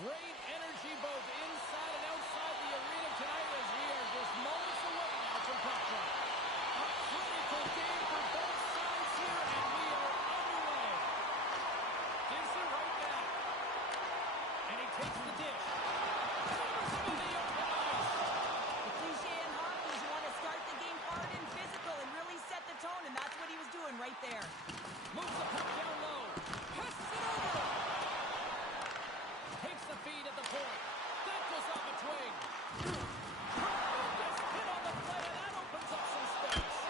Great energy both inside and outside the arena tonight as we are just moments away now from puck drop. A critical game for both sides here, and we are underway. Gives it right back. And he takes the dish. Delivers him in the open ice. The cliche in hockey is you want to start the game hard and physical and really set the tone, and that's what he was doing right there. Moves the puck down low. Passes it over. Takes the feed at the point. That goes off its wing. Tremendous hit on the play, and that opens up some space.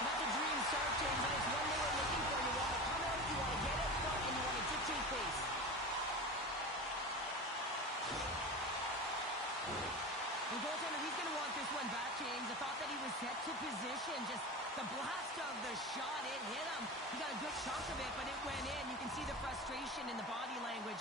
That's a dream start, James, and it's one they were looking for. You want to come out, you want to get up front, and you want to dictate pace. The goaltender, he's going to want this one back, James. I thought that he was set to position. Just the blast of the shot, it hit him. He got a good chunk of it, but it went in. You can see the frustration in the body language.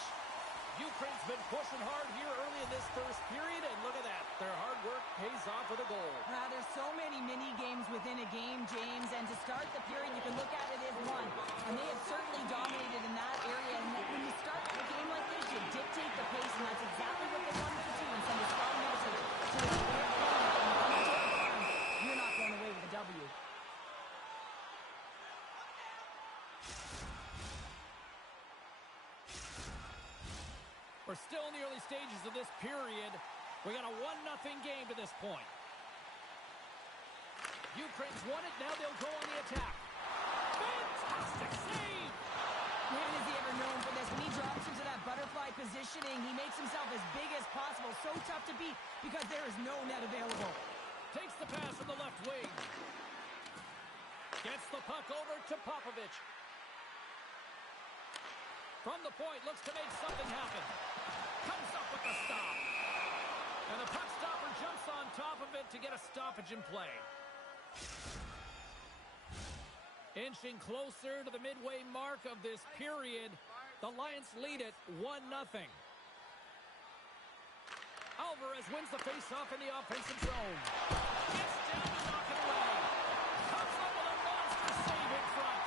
Ukraine's been pushing hard here early in this first period, and look at that. Their hard work pays off with a goal. There's so many mini-games within a game, James, and to start the period, you can look at it as one. And they have certainly dominated in that area. And when you start a game like this, you dictate the pace, and that's exactly what they wanted to do and send a strong message to the player. You're not going away with a W. We're still in the early stages of this period. We got a 1-0 game to this point. Ukraine's won it. Now they'll go on the attack. Fantastic save! Man, is he ever known for this. When he drops into that butterfly positioning, he makes himself as big as possible. So tough to beat because there is no net available. Takes the pass from the left wing. Gets the puck over to Popovich. From the point, looks to make something happen. Comes up with the stop. And the puck stopper jumps on top of it to get a stoppage in play. Inching closer to the midway mark of this period. The Lions lead it 1-0. Alvarez wins the faceoff in the offensive zone. Gets down to knock it away. Comes up with a monster save in front.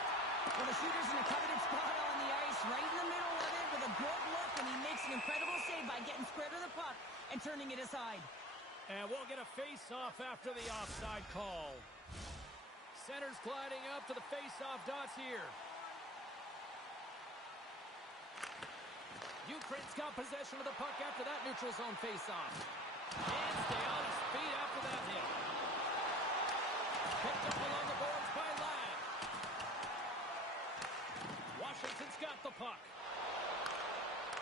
Well, the shooter's in a coveted spot on the ice, right in the middle of it with a good look, and he makes an incredible save by getting square to the puck and turning it aside. And we'll get a face-off after the offside call. Center's gliding up to the face-off dots here. Ukraine's got possession of the puck after that neutral zone face-off. And stay on his feet after that hit. Picked up along the boards by Ladd. Washington's got the puck.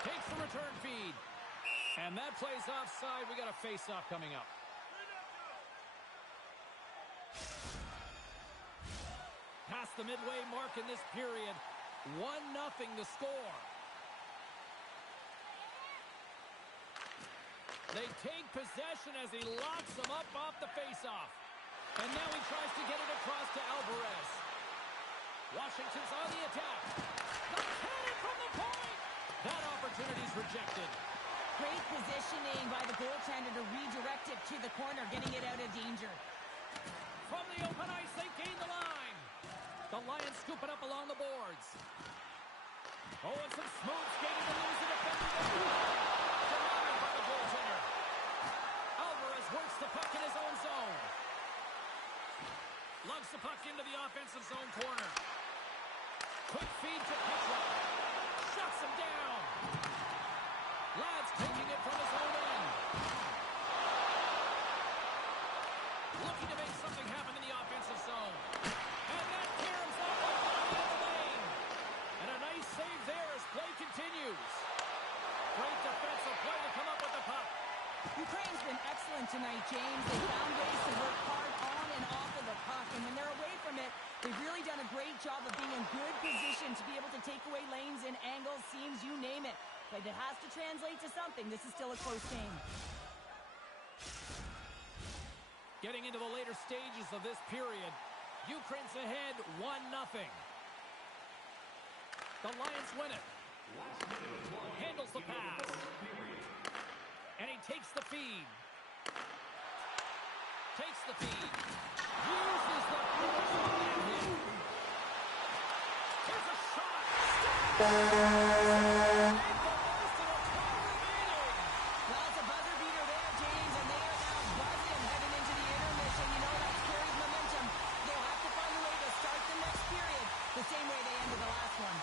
Takes the return feed. And that plays offside. We got a face-off coming up. Past the midway mark in this period. 1-0 the score. They take possession as he locks them up off the face-off. And now he tries to get it across to Alvarez. Washington's on the attack. The cannon from the point! That opportunity's rejected. Great positioning by the goaltender to redirect it to the corner, getting it out of danger. From the open ice, they gain the line. The Lions scoop it up along the boards. Oh, and some smooth skating to lose the defender. Denied by the goaltender. Alvarez works the puck in his own zone. Lugs the puck into the offensive zone corner. Quick feed to Petrov. Shuts him down. Ladd's taking it from his own end. Looking to make something happen in the offensive zone. And that caroms off the bottom of the lane. And a nice save there as play continues. Great defensive play to come up with the puck. Ukraine's been excellent tonight, James. They found ways to work hard on and off of the puck. And when they're away from it, they've really done a great job of being in good position to be able to take away lanes and angles, seams, you name it. But it has to translate to something. This is still a close game. Getting into the later stages of this period, Ukraine's ahead 1-0. The Lions win it. Handles the pass. And he takes the feed. Takes the feed. Uses the force on that hit. Here's a Well, it's a buzzer beater there, James, and they are now buzzing heading into the intermission. You know that carries momentum. They'll have to find a way to start the next period the same way they ended the last one.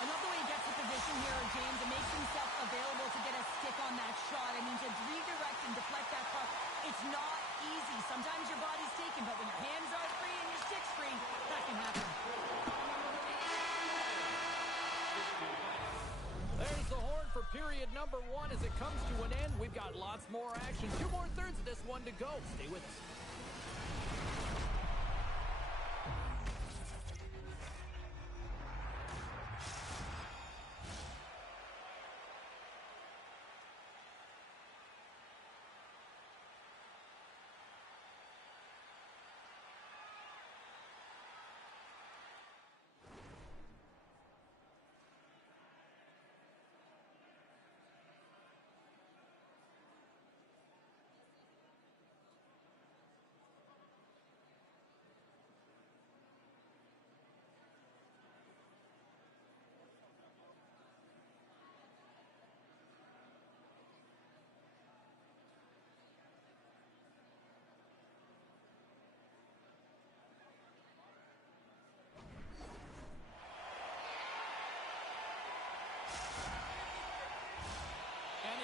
I love the way he gets the position here, James, and makes himself available to get a stick on that shot. I mean, to redirect and deflect that puck, it's not easy. Sometimes your body's taken, but when your hands are free and your stick's free, that can happen. There's the horn for period number 1 as it comes to an end. We've got lots more action. 2 more thirds of this one to go. Stay with us.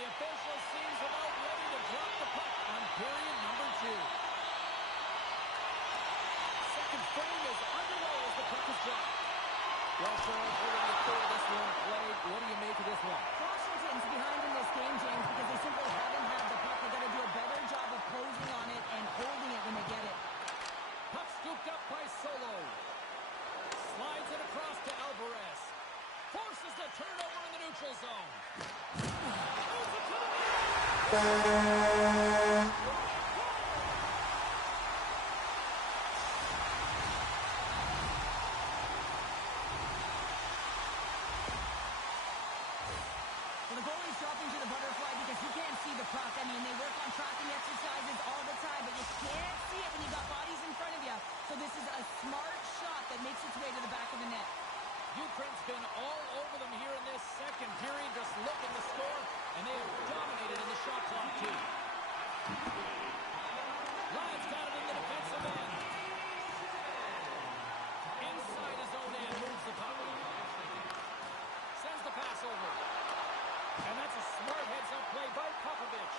Official seems about ready to drop the puck on period number 2. Second frame is underway as the puck is dropped. Well, Charles, we're going to clear this one played. What do you make of this one? Washington's behind in this game, James, because they simply haven't had the puck. They've got to do a better job of closing on it and holding it when they get it. Puck scooped up by Solo. Slides it across to Alvarez. Forces the turnover in the neutral zone. Moves it to the Well, the goalie's dropping to the butterfly because he can't see the puck. I mean, they work on tracking exercises all the time, but you can't see it when you got bodies in front of you. So this is a smart shot that makes its way to the back of the net. Ukraine's been all over them here in this second period. Just look at the score, and they have dominated in the shot clock, too. Lyons got it in the defensive end. Inside his own end, moves the puck. Sends the pass over. And that's a smart heads-up play by Popovich.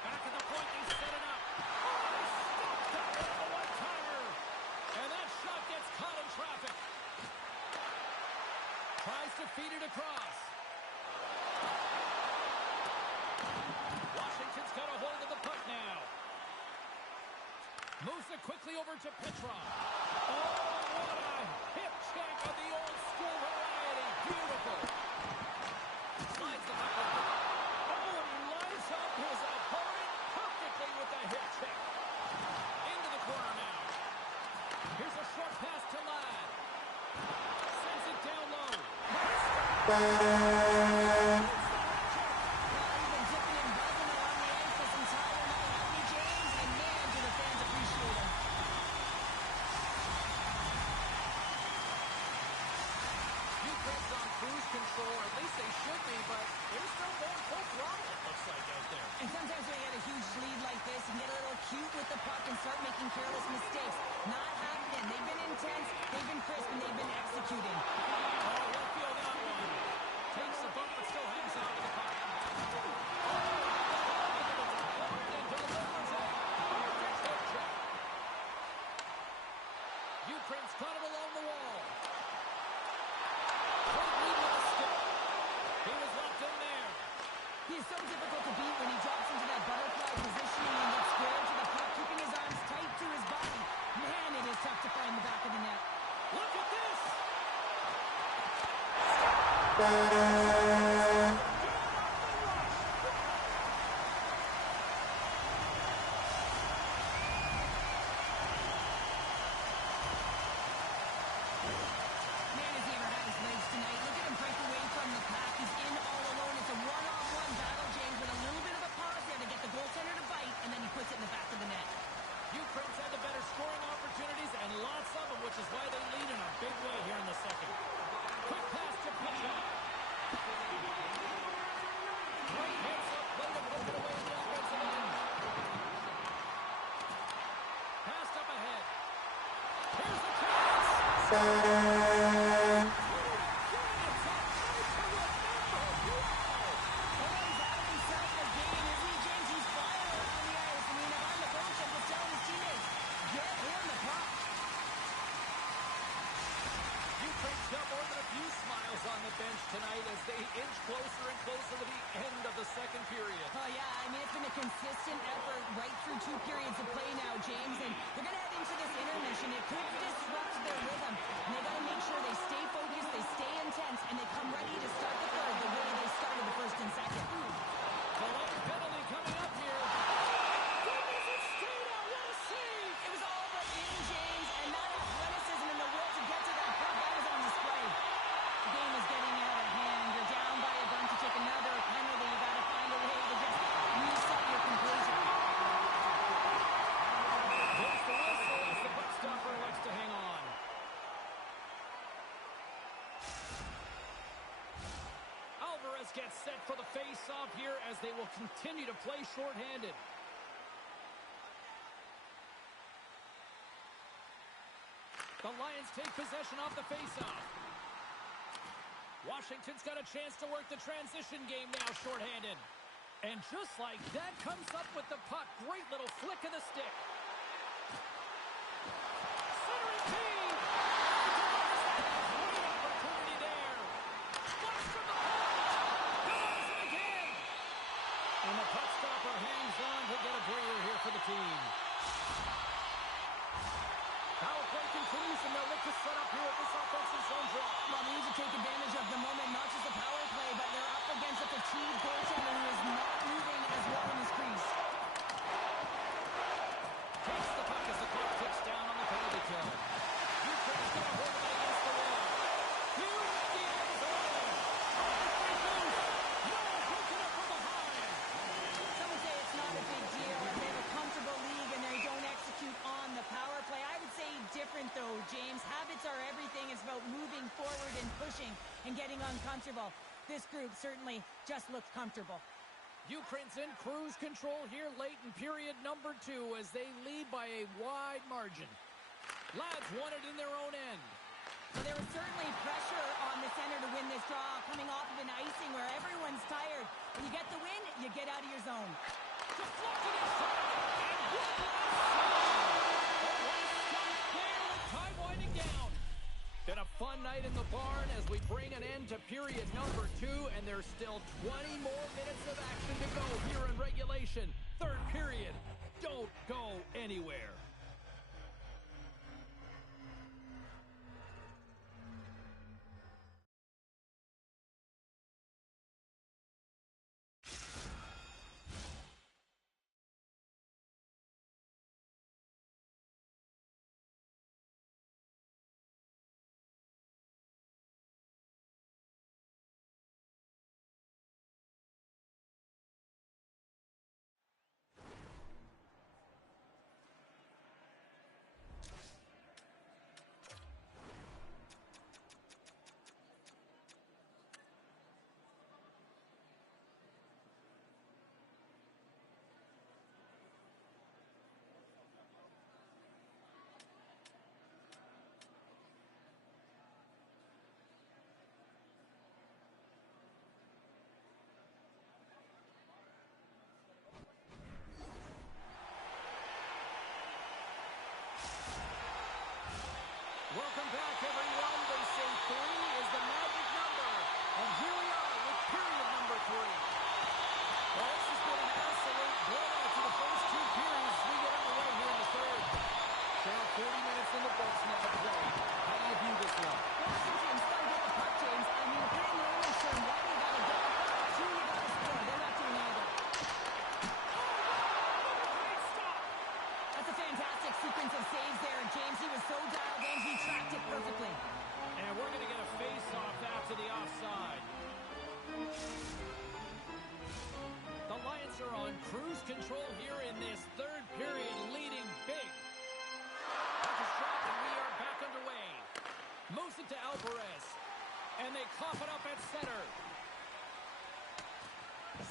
Back at the point, they set it up. Oh, they stepped up with the one-timer. And that shot gets caught in traffic. Tries to feed it across. Washington's got a hold of the puck now. Moves it quickly over to Petrov. Oh, what a hip check of the old school variety. Beautiful. Slides the puck over. Oh, and lines up his opponent perfectly with the hip check. Into the corner now. Here's a short pass to Ladd. Sends it down low. Well, he's been dipping and buzzing along the ice this entire night, hasn't he, James? And man, do the fans appreciate him. Ukraine's on cruise control, or at least they should be, but they're still going full throttle, it looks like, out there. And sometimes when you get a huge lead like this, you can get a little cute with the puck and start making careless mistakes. Not happening. They've been intense, they've been crisp, and they've been executing. Oh, we'll feel that one. Takes the bump, but still hangs on to the puck. Ukraine's got it along the wall. Great lead with the stick. He was locked in there. He is so difficult to beat when he drops into that butterfly positioning and gets squared to the puck, keeping his arms tight to his body. Man, it is tough to find the back of the net. Look at this! Man, has he ever had his legs tonight. Look at him break away from the pack. He's in all alone. It's a one-on-one battle, James, with a little bit of a pause there to get the goaltender to bite, and then he puts it in the back of the net. Ukraine's had the better scoring opportunities and lots of them, which is why they lead in a big way Got more than a few smiles on the bench tonight as they inch closer and closer to the end of the second period. Oh, yeah, I mean, it's been a consistent effort right through 2 periods of play now, James, and they're going to head into this intermission. It could disrupt their rhythm, and they got to make sure they stay focused, they stay intense, and they come ready to start the third the way they started the first and second. The late penalty coming up here. Goodness, it stayed out. What a save! It was all but in, James, and that athleticism and the will to get to that puck, that was on display. The game is getting out of hand. You're down by a bunch to take another penalty. You got to find a way to just reset your composure. There's the whistle as the puck stopper likes to hang on. Alvarez gets set for the face-off here as they will continue to play shorthanded. The Lions take possession off the face-off. Washington's got a chance to work the transition game now shorthanded. And just like that, comes up with the puck. Great little flick of the stick. Centering team! Great opportunity there. Flush from the puck. Goes it again. And the puck stopper hangs on to get a breather here for the team. Power play continues, and they'll look to set up here at this offensive zone draw. Well, they need to take advantage of the moment, not just the power play, but they're up against a fatigued goaltender who is not moving as well in his crease. Takes the puck as the clock ticks down on the penalty kill. Ukraine's going to hold it against the wall. Hughes at the end zone. No, broken up from behind. Some would say it's not a big deal if they have a comfortable league and they don't execute on the power play. I would say different, though, James. Habits are everything. It's about moving forward and pushing and getting uncomfortable. This group certainly just looked comfortable. Ukraine's in cruise control here late in period number 2 as they lead by a wide margin. Lads won it in their own end. So there was certainly pressure on the center to win this draw, coming off of an icing where everyone's tired. When you get the win, you get out of your zone. Deflected inside, and what a save! A nice stop there with time winding down. Been a fun night in the barn as we bring an end to period number 2, and there's still 20 more minutes of action to go here in regulation. Third period. Don't go anywhere. Welcome back, everyone. They say 3 is the magic number. And here we are with period number 3. Well, this has been an absolute blowout to the first 2 periods. We get underway here in the third. Now 40 minutes in the books now to play. How do you view this one? Washington's got to get the puck, James. I mean, if you're in the Oilers turn, 1, you got to get the puck. 2, you got to score. They're not doing either. Great stop. That's a fantastic sequence of saves there, James. He was so dialed in, he tracked it perfectly. And we're going to get a face-off after the offside. The Lions are on cruise control here in this third period, leading big. Puck is dropped, and we are back underway. Moves it to Alvarez. And they cough it up at center.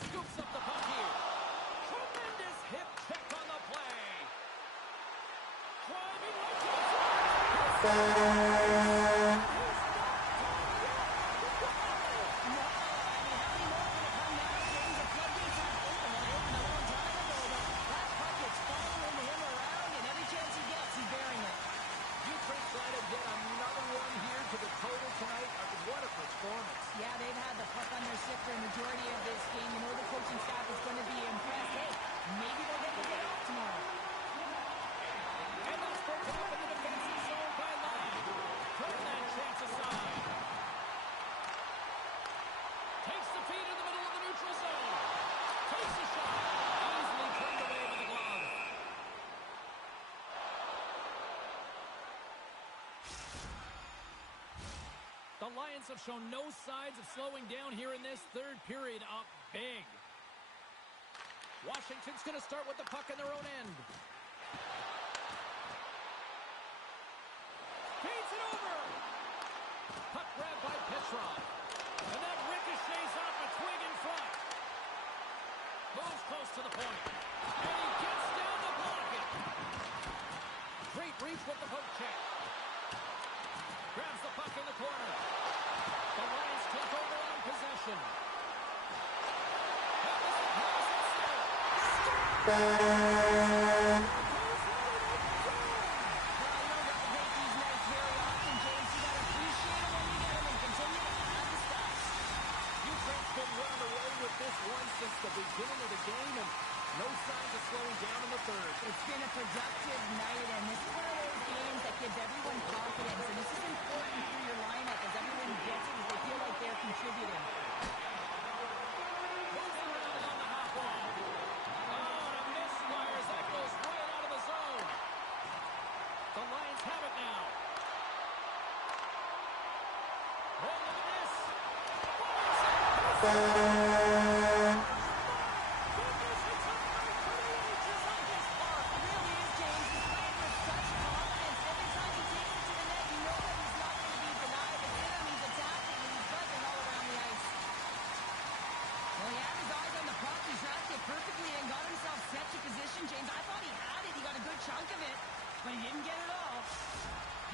Scoops up the puck here. Tremendous hip check on the play. Driving right to the performance. Yeah, they've had the puck on their stick for a majority of this game. You know the coaching staff is going to be impressed. Hey, maybe they'll get the day off tomorrow. And that's broken up in the defensive zone by Lyon. Putting that chance aside. Takes the feed in the middle of the neutral zone. Takes a shot. Easily turned away with the glove. The Lions have shown no signs of slowing down here in this third period, up big. Washington's going to start with the puck in their own end. Feeds it over. Puck grabbed by Petrov. And that ricochets off a twig in front. Moves close to the point. And he gets down to block it. Great reach with the poke check. Grabs the puck in the corner. The Lions take over on possession. That was the pass at center. Well, you don't get to make these nights very often, James. You got to appreciate them when you get them and continue to have the stuff. Ukraine's been running away with this one since the beginning of the game, and no signs of slowing down in the third. It's been a productive night, and this is one of those games that gives everyone confidence. And this is important for your lineup as everyone gets it, as they feel like they're contributing. Moves around along the half wall. Oh, and a misfire as that goes right out of the zone. The Lions have it now. Oh, look at this. Goodness, it's a fight for the ages on this part. It really is, James. He's playing with such confidence. Every time he takes it to the net, you know that he's not going to be denied. It's in him, he's attacking, and he's buzzing all around the ice. Well, he had his eyes on the puck. He tracked it perfectly and got himself set to position, James. I thought he had it. He got a good chunk of it, but he didn't get it all.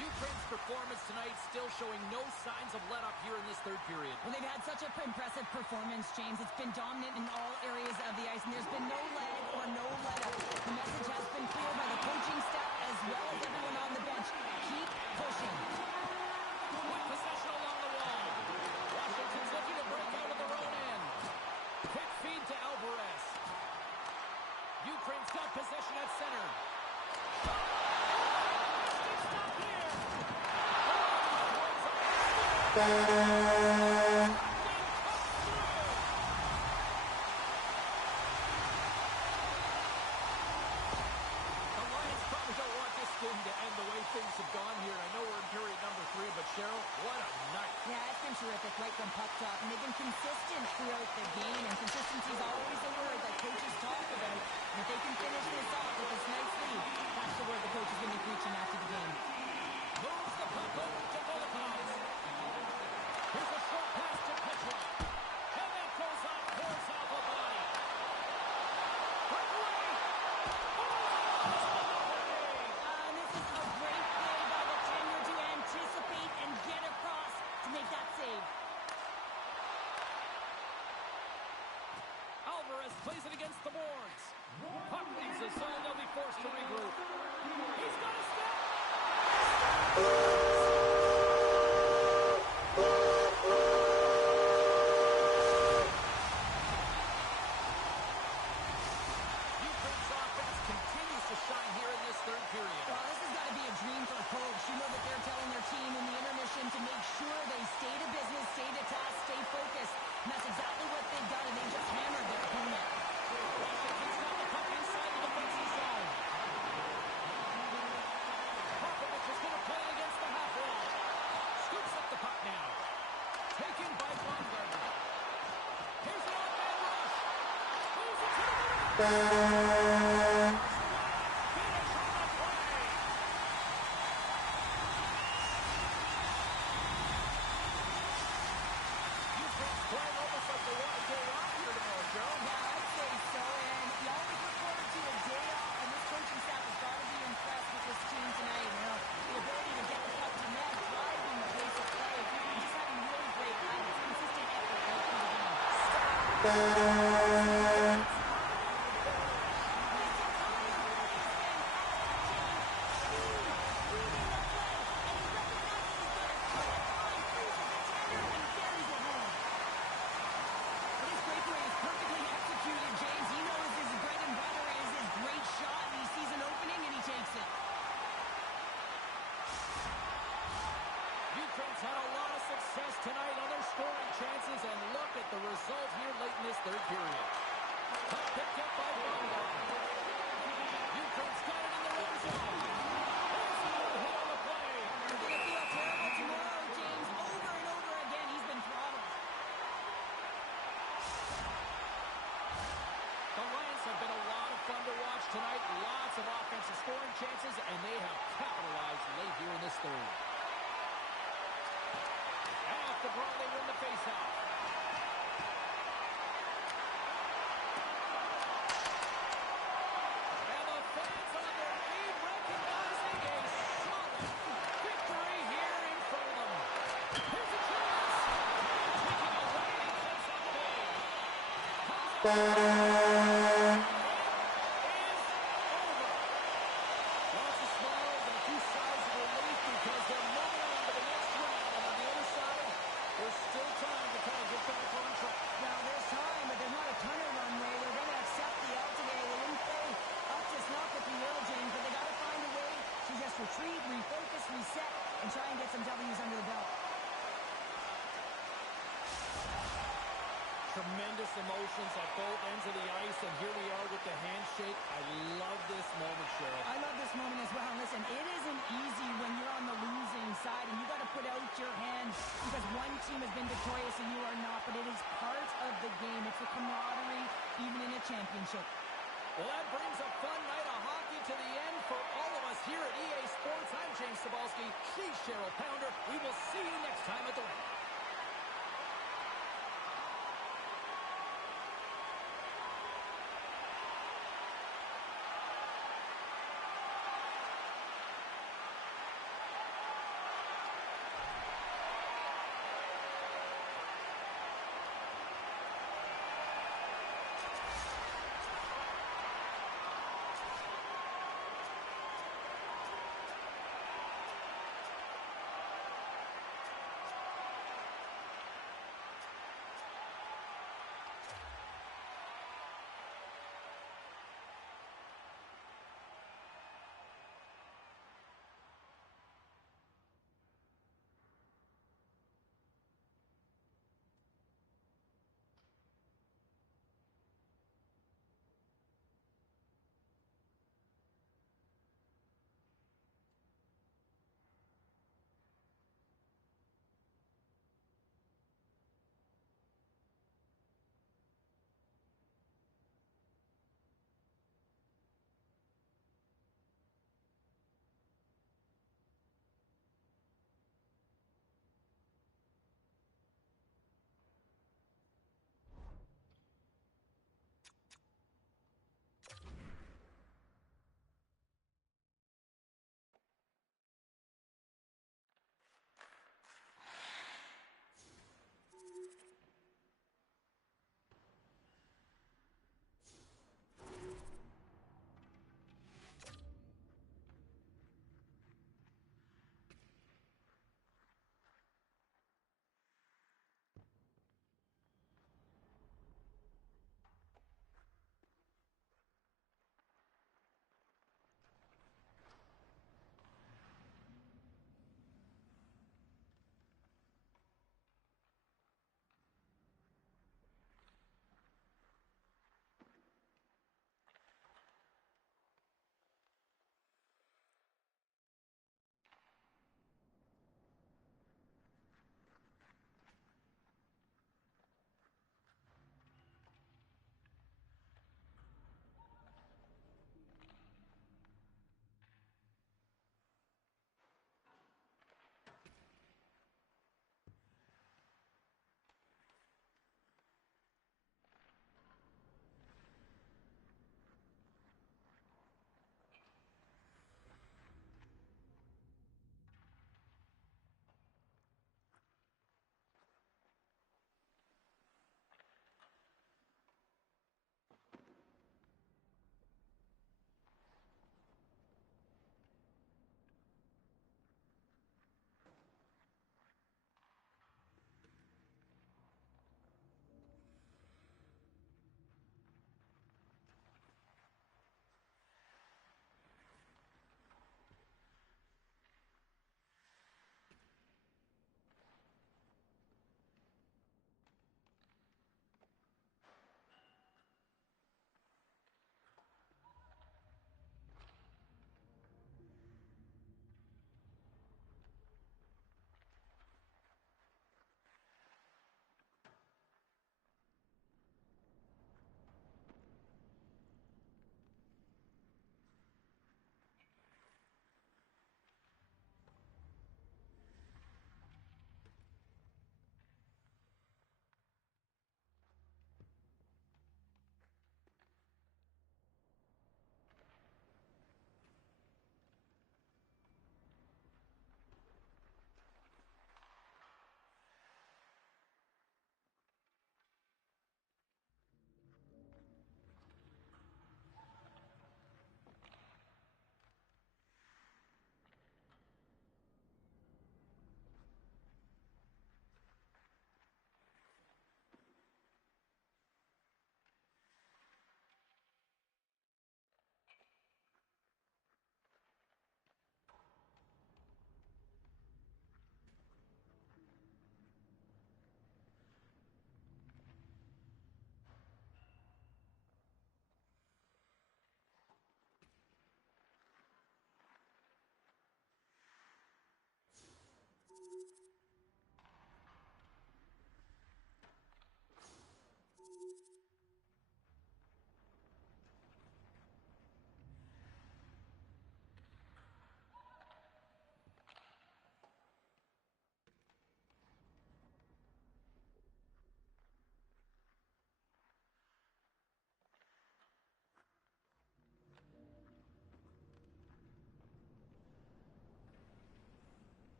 Ukraine's performance tonight still showing no signs of let-up here in this third period. Well, they've had such an impressive performance, James. It's been dominant in all areas of the ice, and there's been no lag or no let-up. The message has been clear by the coaching staff as well as everyone on the bench. Keep pushing. With possession along the wall. Washington's looking to break out of their own end. Quick feed to Alvarez. Ukraine's got possession at center. Stop here. The Lions probably don't want this game to end the way things have gone here. I know we're in period number 3, but Cheryl, what a night. Yeah, it's been terrific right from puck drop, and they've been consistent throughout the game, and consistency is always a word that coaches talk about. And if they can finish this off with this nice lead, that's the word the coach is going to be preaching after the game. Moves the puck over to Volkov. Here's a short pass to Petrov. And that goes off towards Alpha Body. Breakaway. And this is a great play by the tender to anticipate and get across to make that save. Alvarez plays it against the boards. Puck leaves the zone. They'll be forced to regroup. He's got a step. Ukraine's offense continues to shine here in this third period. Well, this has got to be a dream for a coach. You know that they're telling their team in the intermission to make sure they stay to business, stay to task, stay focused. And that's exactly what they've done, and they just hammered their opponent. Washington's got the puck inside the defensive zone. Popovich is going to play it against the half wall. Scoops up the puck now. Taken by Baumgartner. Here's an off-man rush. Moves it to the middle. Finish on the play. Ukraine's playing almost like they want a day off here tomorrow, Joe. Yeah, I'd say so, and you always look forward to a day off, and this coaching staff has got to be impressed with this team tonight. You know, the ability to get the puck to net, driving the pace of play, and just having really great habits, consistent effort right through the game. tonight on their scoring chances, and look at the result here late in this third period. Puck picked up by Bonga. Ukraine's got it in the red zone. There's another hit on the play. They're going to feel terrible tomorrow, James. Over and over again, he's been throttled. The Lions have been a lot of fun to watch tonight. Lots of offensive scoring chances, and they have capitalized late here in this third. And off the draw, they win the faceoff. And the fans on their feet recognizing a solid victory here in front of them. Here's a chance. Taking away close-up big. Comes up. Retreat, refocus, reset, and try and get some W's under the belt. Tremendous emotions at both ends of the ice, and here we are with the handshake. I love this moment, Cheryl. I love this moment as well. Listen, it isn't easy when you're on the losing side, and you got to put out your hand because one team has been victorious and you are not, but it is part of the game. It's the camaraderie, even in a championship. Well, that brings a fun night of hockey to the end for all of us here at EA Sports. I'm James Cybulski. She's Cheryl Pounder. We will see you next time at the rink.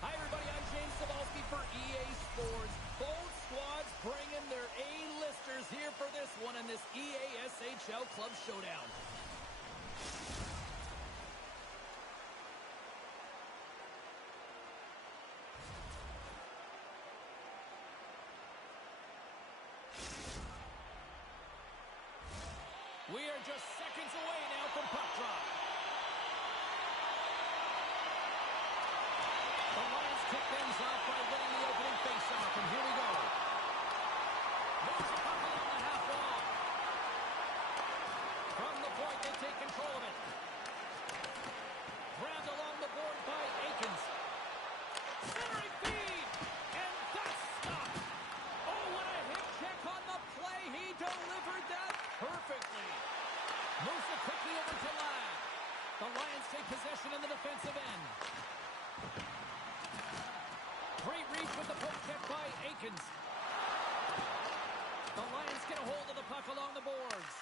Hi, everybody. I'm James Cebulski for EA Sports. Both squads bringing their A-listers here for this one in this EA SHL Club Showdown. We are just seconds away now from puck drop. The Lions kick things off by winning the opening faceoff, and here we go. Moves the puck along the half wall. From the point, they take control of it. Grabbed along the board by Aikens. Centering feed, and that's stopped. Oh, what a hip check on the play. He delivered that perfectly. Moves it quickly over to Ladd. The Lions take possession in the defensive end. Great reach with the poke check by Aikens. The Lions get a hold of the puck along the boards.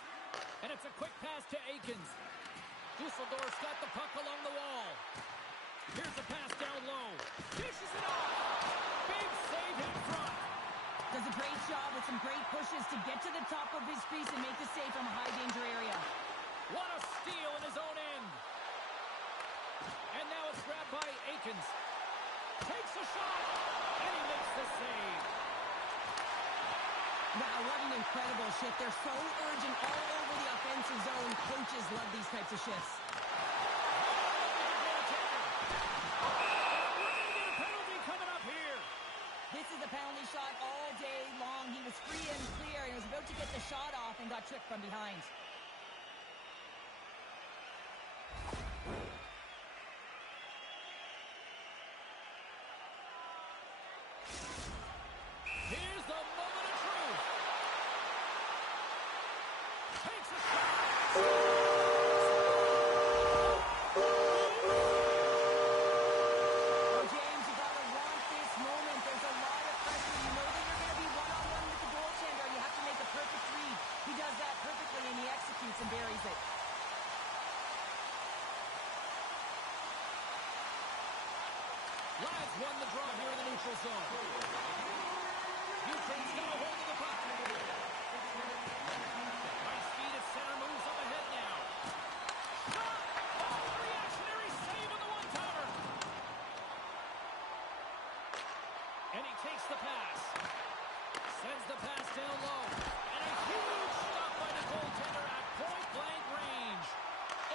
And it's a quick pass to Aikens. Dusseldorf's got the puck along the wall. Here's a pass down low. Dishes it off. Big save in front. Does a great job with some great pushes to get to the top of his crease and make the save from a high-danger area. What a steal in his own end. And now it's grabbed by Aikens. Takes a shot, and he makes the save. Wow, what an incredible shift. They're so urgent all over the offensive zone. Coaches love these types of shifts. We're going to get a penalty coming up here. This is a penalty shot all day long. He was free and clear and was about to get the shot off and got tripped from behind. Here's the moment of truth. Takes a shot. Oh, James, you got to want this moment. There's a lot of pressure. You know that you're going to be one-on-one with the goaltender. You have to make a perfect read. He does that perfectly, and he executes and buries it. Lads won the draw here in the neutral zone. Ukraine's got a hold of the puck. High speed at center, moves up ahead now. Shot! Oh, reactionary save on the one-timer. And he takes the pass. Sends the pass down low. And a huge stop by the goaltender at point-blank range.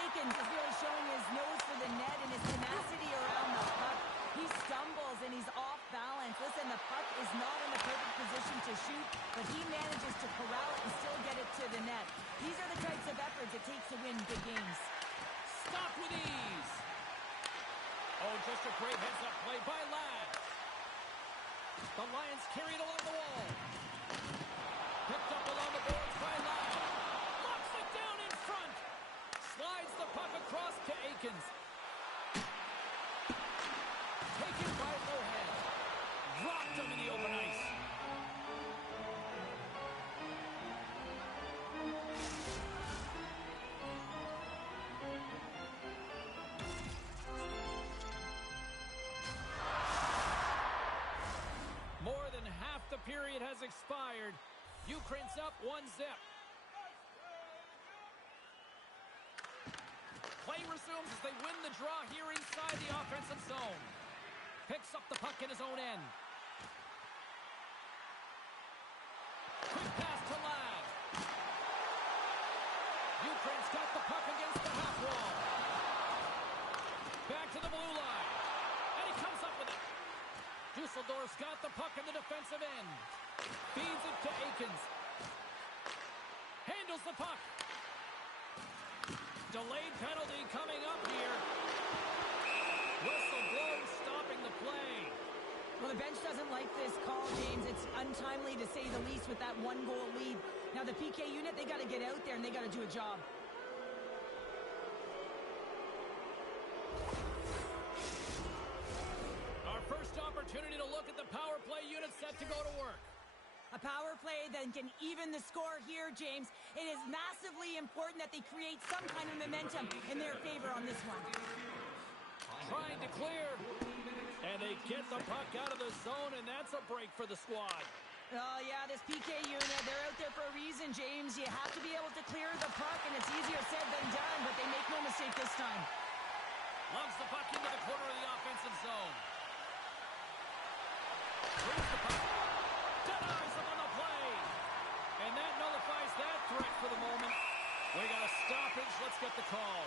Akins is really showing his nose for the net and his tenacity around the puck. He stumbles and he's off balance. Listen, the puck is not in the perfect position to shoot, but he manages to corral it and still get it to the net. These are the types of efforts it takes to win big games. Stop with ease. Oh, just a great heads-up play by Ladd. The Lions carry it along the wall. Picked up along the boards by Ladd. Locks it down in front. Slides the puck across to Akins. Taken by Lohan. Dropped him in the open ice. More than half the period has expired. Ukraine's up 1-0. Play resumes as they win the draw here inside the offensive zone. Picks up the puck in his own end. Quick pass to Ladd. Ukraine's got the puck against the half wall. Back to the blue line. And he comes up with it. Dusseldorf's got the puck in the defensive end. Feeds it to Akins. Handles the puck. Delayed penalty coming up here. Whistle blows, stopping the play. Well, the bench doesn't like this call, James. It's untimely to say the least with that one-goal lead. Now, the PK unit, they got to get out there and they got to do a job. Our first opportunity to look at the power play unit set to go to work. A power play that can even the score here, James. It is massively important that they create some kind of momentum in their favor on this one. Trying to clear. And they get the puck out of the zone, and that's a break for the squad. Oh, yeah, this PK unit, they're out there for a reason, James. You have to be able to clear the puck, and it's easier said than done, but they make no mistake this time. Loves the puck into the corner of the offensive zone. Brings the puck. Denies him on the play. And that nullifies that threat for the moment. We got a stoppage. Let's get the call.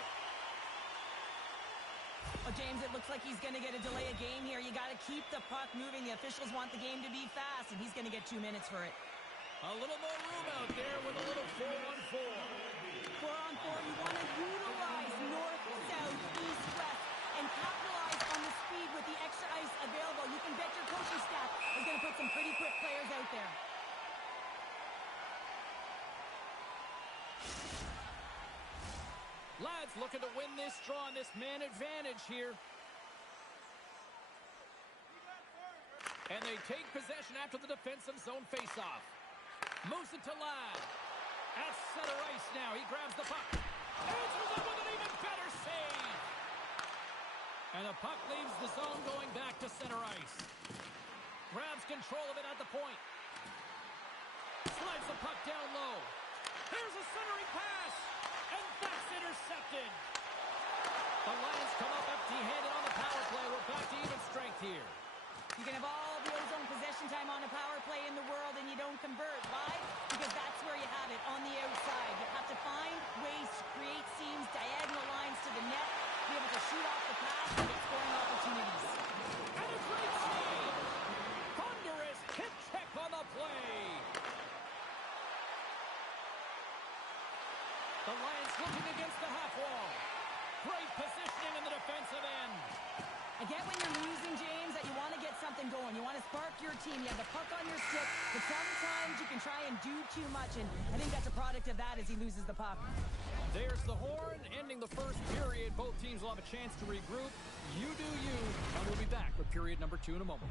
Well, James, it looks like he's going to get a delay of game here. You got to keep the puck moving. The officials want the game to be fast, and he's going to get 2 minutes for it. A little more room out there with a little 4-on-4. 4-on-4, you want to utilize north, south, east, west, and capitalize on the speed with the extra ice available. You can bet your coaching staff is going to put some pretty quick players out there. Ladd's looking to win this draw on this man advantage here. And they take possession after the defensive zone faceoff. Moves it to Ladd. At center ice now. He grabs the puck. Answers it with an even better save. And the puck leaves the zone going back to center ice. Grabs control of it at the point. Slides the puck down low. Here's a centering pass. And that's intercepted. The Lions come up empty-handed on the power play. We're back to even strength here. You can have all the ozone possession time on a power play in the world and you don't convert. Why? Because that's where you have it, on the outside. You have to find ways to create seams, diagonal lines to the net, be able to shoot off the pass and get scoring opportunities. And a great save. Thunderous hip check on the play. The Lions looking against the half wall. Great positioning in the defensive end. I get when you're losing, James, that you want to get something going. You want to spark your team. You have the puck on your stick, but sometimes you can try and do too much, and I think that's a product of that as he loses the puck. There's the horn ending the first period. Both teams will have a chance to regroup. You do you, and we'll be back with period number 2 in a moment.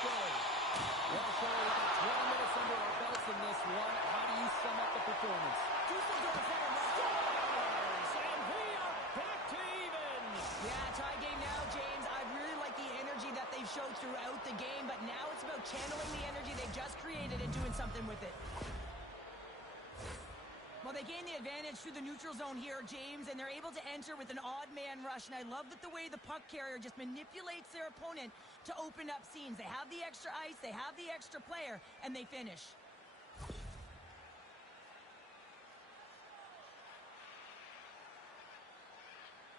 go. Well, Shirley, we got 20 minutes under our belts in this one. How do you sum up the performance? Dusseldorf had a Scores! And we are back to even. Yeah, tie game now, James. I really like the energy that they've showed throughout the game, but now it's about channeling the energy they've just created and doing something with it. Well, they gain the advantage through the neutral zone here, James, and they're able to enter with an odd man rush, and I love that the way the puck carrier just manipulates their opponent to open up seams. They have the extra ice, they have the extra player, and they finish.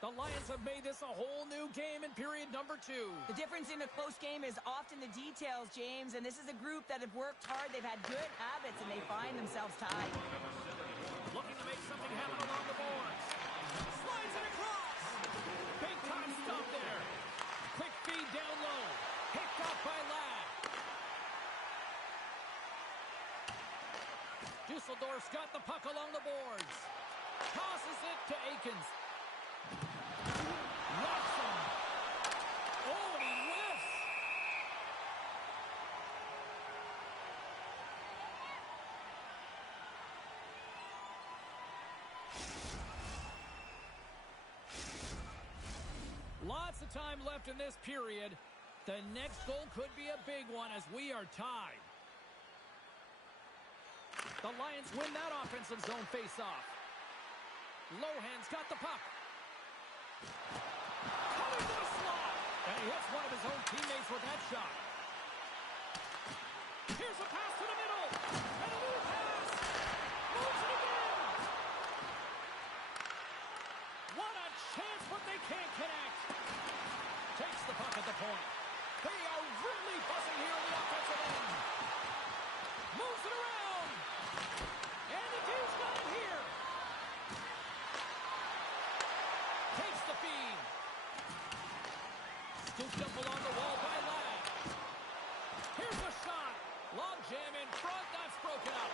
The Lions have made this a whole new game in period number 2. The difference in a close game is often the details, James, and this is a group that have worked hard. They've had good habits, and they find themselves tied. Looking to make something happen along the boards. Slides it across. Big time stop there. Quick feed down low. Picked off by Ladd. Dusseldorf's got the puck along the boards. Tosses it to Aikens. Locks him. Oh, and he whiffs. Lots of time left in this period. The next goal could be a big one as we are tied. The Lions win that offensive zone face-off. Lohan's got the puck. Coming to the slot. And he hits one of his own teammates with that shot. Here's a pass to the middle. And a new pass. Moves it again. What a chance, but they can't connect. Takes the puck at the point. They are really buzzing here in the offensive end. Moves it around. And the D's got it here. Takes the feed. Scooped up along the wall by Ladd. Here's a shot. Long jam in front. That's broken up.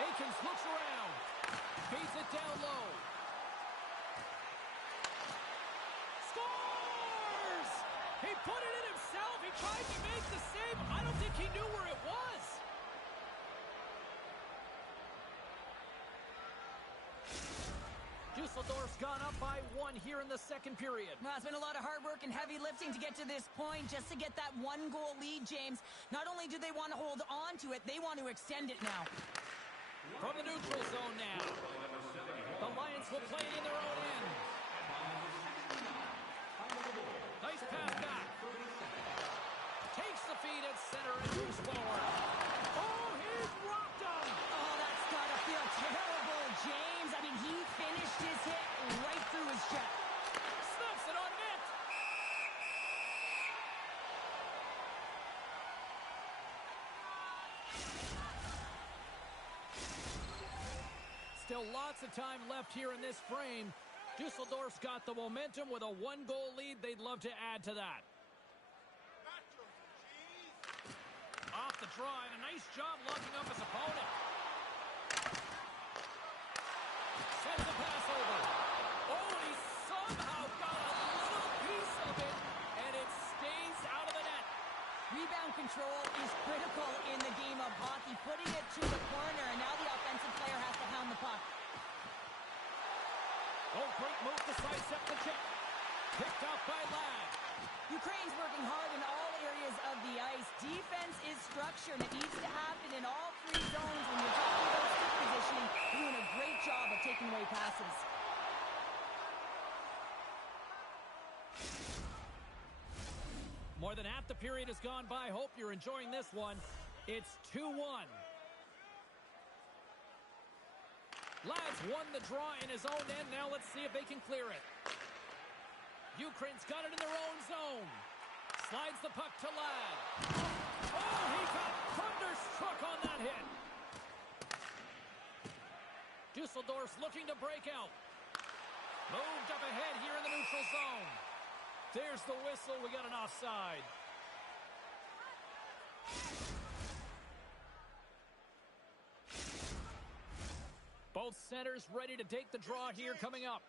Aikens looks around. Feeds it down low. Scores! He put it in himself. He tried to make the save. I don't think he knew where it was. Dusseldorf's gone up by 1 here in the second period. Well, it's been a lot of hard work and heavy lifting to get to this point, just to get that 1-goal lead, James. Not only do they want to hold on to it, they want to extend it now. From the neutral zone now. The Lions will play it in their own end. Nice pass back. Takes the feed at center and moves forward. Oh, he's rocked him. Oh, that's got to feel terrible, James. I mean, he finished his hit right through his chest. Snaps it on net. Still lots of time left here in this frame. Dusseldorf's got the momentum with a 1-goal lead. They'd love to add to that. Off the draw, and a nice job locking up his opponent. Sends the pass over. Oh, and he somehow got a little piece of it, and it stays out of the net. Rebound control is critical in the game of hockey. Putting it to the corner, and now the offensive player has to pound the puck. Oh, great move to sidestep the check. Picked up by Ladd. Ukraine's working hard in all areas of the ice. Defense is structure, and it needs to happen in all 3 zones. When you're talking about stick positioning, they're doing a great job of taking away passes. More than half the period has gone by. Hope you're enjoying this one. It's 2-1. Ladd's won the draw in his own end. Now let's see if they can clear it. Ukraine's got it in their own zone. Slides the puck to Ladd. Oh, he got thunderstruck on that hit. Dusseldorf's looking to break out. Moved up ahead here in the neutral zone. There's the whistle. We got an offside. Both centers ready to take the draw here coming up.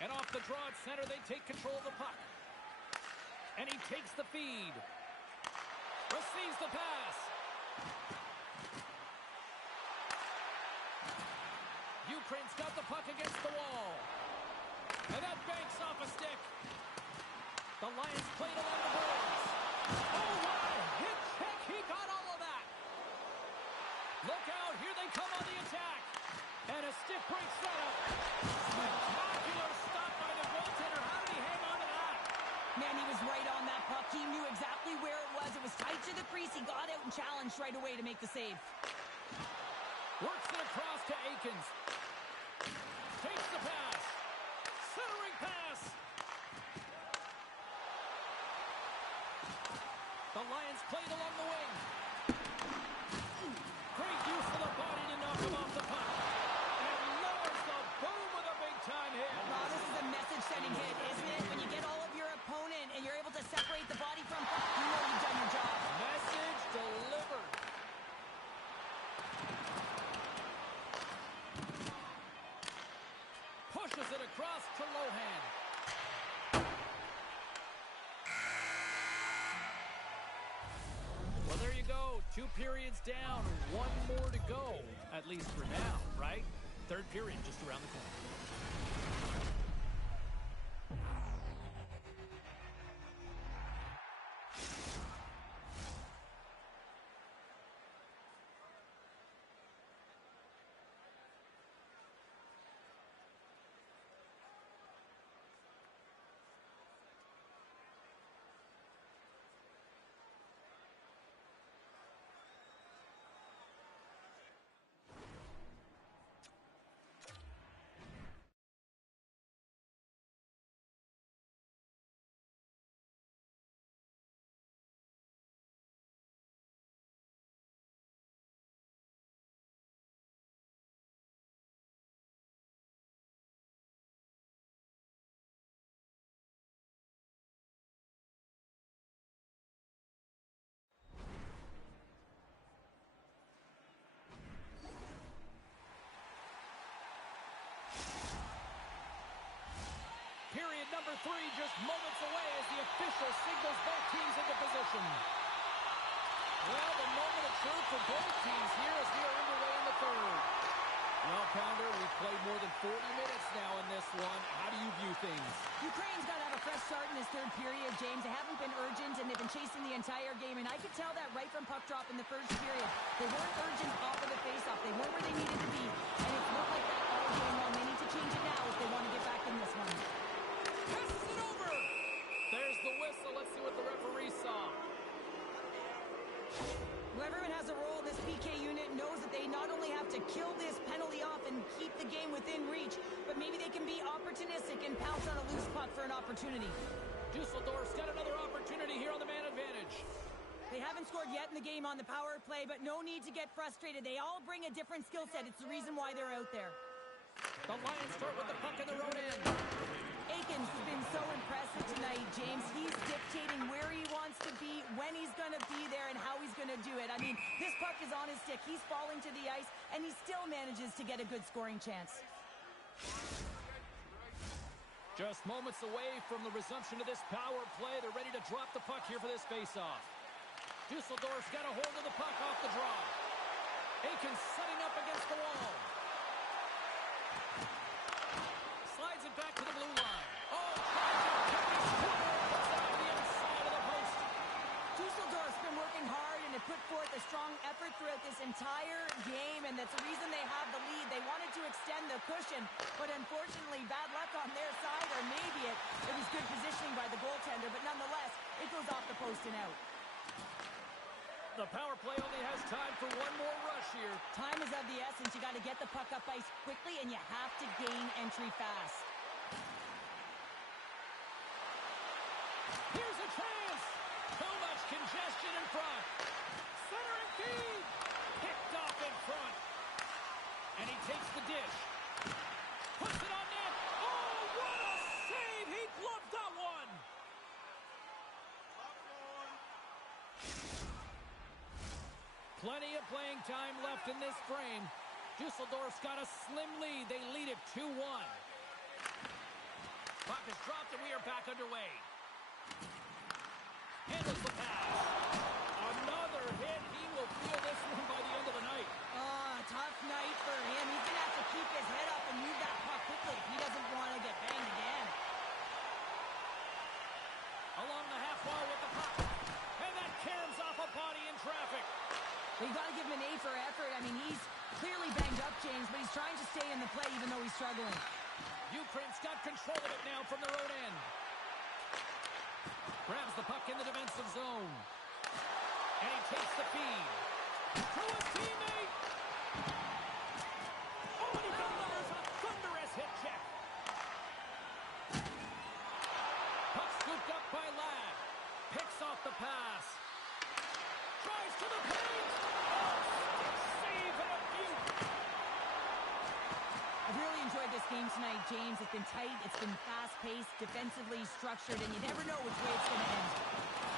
And off the draw at center. They take control of the puck. And he takes the feed. Receives the pass. Ukraine's got the puck against the wall. And that banks off a stick. The Lions played along the boards. Oh, what a hit check. He got all of that. Look out. Here they come on the attack. And a stick breaks that up. Spectacular stop by the goaltender. How did he hang on to that? Man, he was right on that puck. He knew exactly where it was. It was tight to the crease. He got out and challenged right away to make the save. Works it across to Aikens. Takes the pass. Centering pass. The Lions played along the wing. Great use of the body to knock him off the puck. And lowers the boom with a big-time hit. Wow, this is a message-sending hit, isn't it? When you get all of your opponent and you're able to separate the body from puck, you know you've done your job. Message delivered. Pushes it across to Lohan. Well, there you go. 2 periods down, 1 more to go, at least for now, right? Third period just around the corner. Period number 3 just moments away as the official signals both teams into position. Well, the moment of truth for both teams here as we are underway in the third. Well, Pounder, we've played more than 40 minutes now in this one. How do you view things? Ukraine's got to have a fresh start in this third period, James. They haven't been urgent, and they've been chasing the entire game, and I could tell that right from puck drop in the first period. They weren't urgent off of the faceoff. They weren't where they needed to be, and it's looked like that all game long. They need to change it now if they want to get back in this one. Passes it over. There's the whistle. Let's see what the referee saw. Well, everyone has a role. This PK unit knows that they not only have to kill this penalty off and keep the game within reach, but maybe they can be opportunistic and pounce on a loose puck for an opportunity. Dusseldorf's got another opportunity here on the man advantage. They haven't scored yet in the game on the power play, but no need to get frustrated. They all bring a different skill set. It's the reason why they're out there. The Lions start with the puck in the road end. Aikens has been so impressive tonight, James. He's dictating where he wants to be, when he's going to be there, and how he's going to do it. I mean, this puck is on his stick. He's falling to the ice, and he still manages to get a good scoring chance. Just moments away from the resumption of this power play. They're ready to drop the puck here for this faceoff. Dusseldorf's got a hold of the puck off the draw. Aikens setting up against the wall. Slides it back to the blue line. Oh, puts out the inside of the post. Dusseldorf's been working hard and have put forth a strong effort throughout this entire game, and that's the reason they have the lead. They wanted to extend the cushion, but unfortunately, bad luck on their side, or maybe it was good positioning by the goaltender, but nonetheless, it goes off the post and out. The power play only has time for one more rush here. Time is of the essence. You got to get the puck up ice quickly, and you have to gain entry fast. Here's a chance. Too much congestion in front. Center and feed. Picked off in front. And he takes the dish. Puts it on net. Oh, what a save. He gloved that one. Plenty of playing time left in this frame. Dusseldorf's got a slim lead. They lead it 2-1. Puck is dropped and we are back underway. Handles the pass. Another hit. He will feel this one by the end of the night. Tough night for him. He's going to have to keep his head up and move that puck quickly if he doesn't want to get banged again. Along the half wall with the puck. And that caroms off a body in traffic. Well, you got to give him an A for effort. I mean, he's clearly banged up, James, but he's trying to stay in the play even though he's struggling. Ukraine's got control of it now from their own end. Grabs the puck in the defensive zone. And he takes the feed. To his teammate. Oh, and he delivers a thunderous hit check. Puck scooped up by Ladd. Picks off the pass. Tries to the paint. Oh, stick save and a beaut. I've really enjoyed this game tonight, James. It's been tight, it's been fast-paced, defensively structured, and you never know which way it's going to end.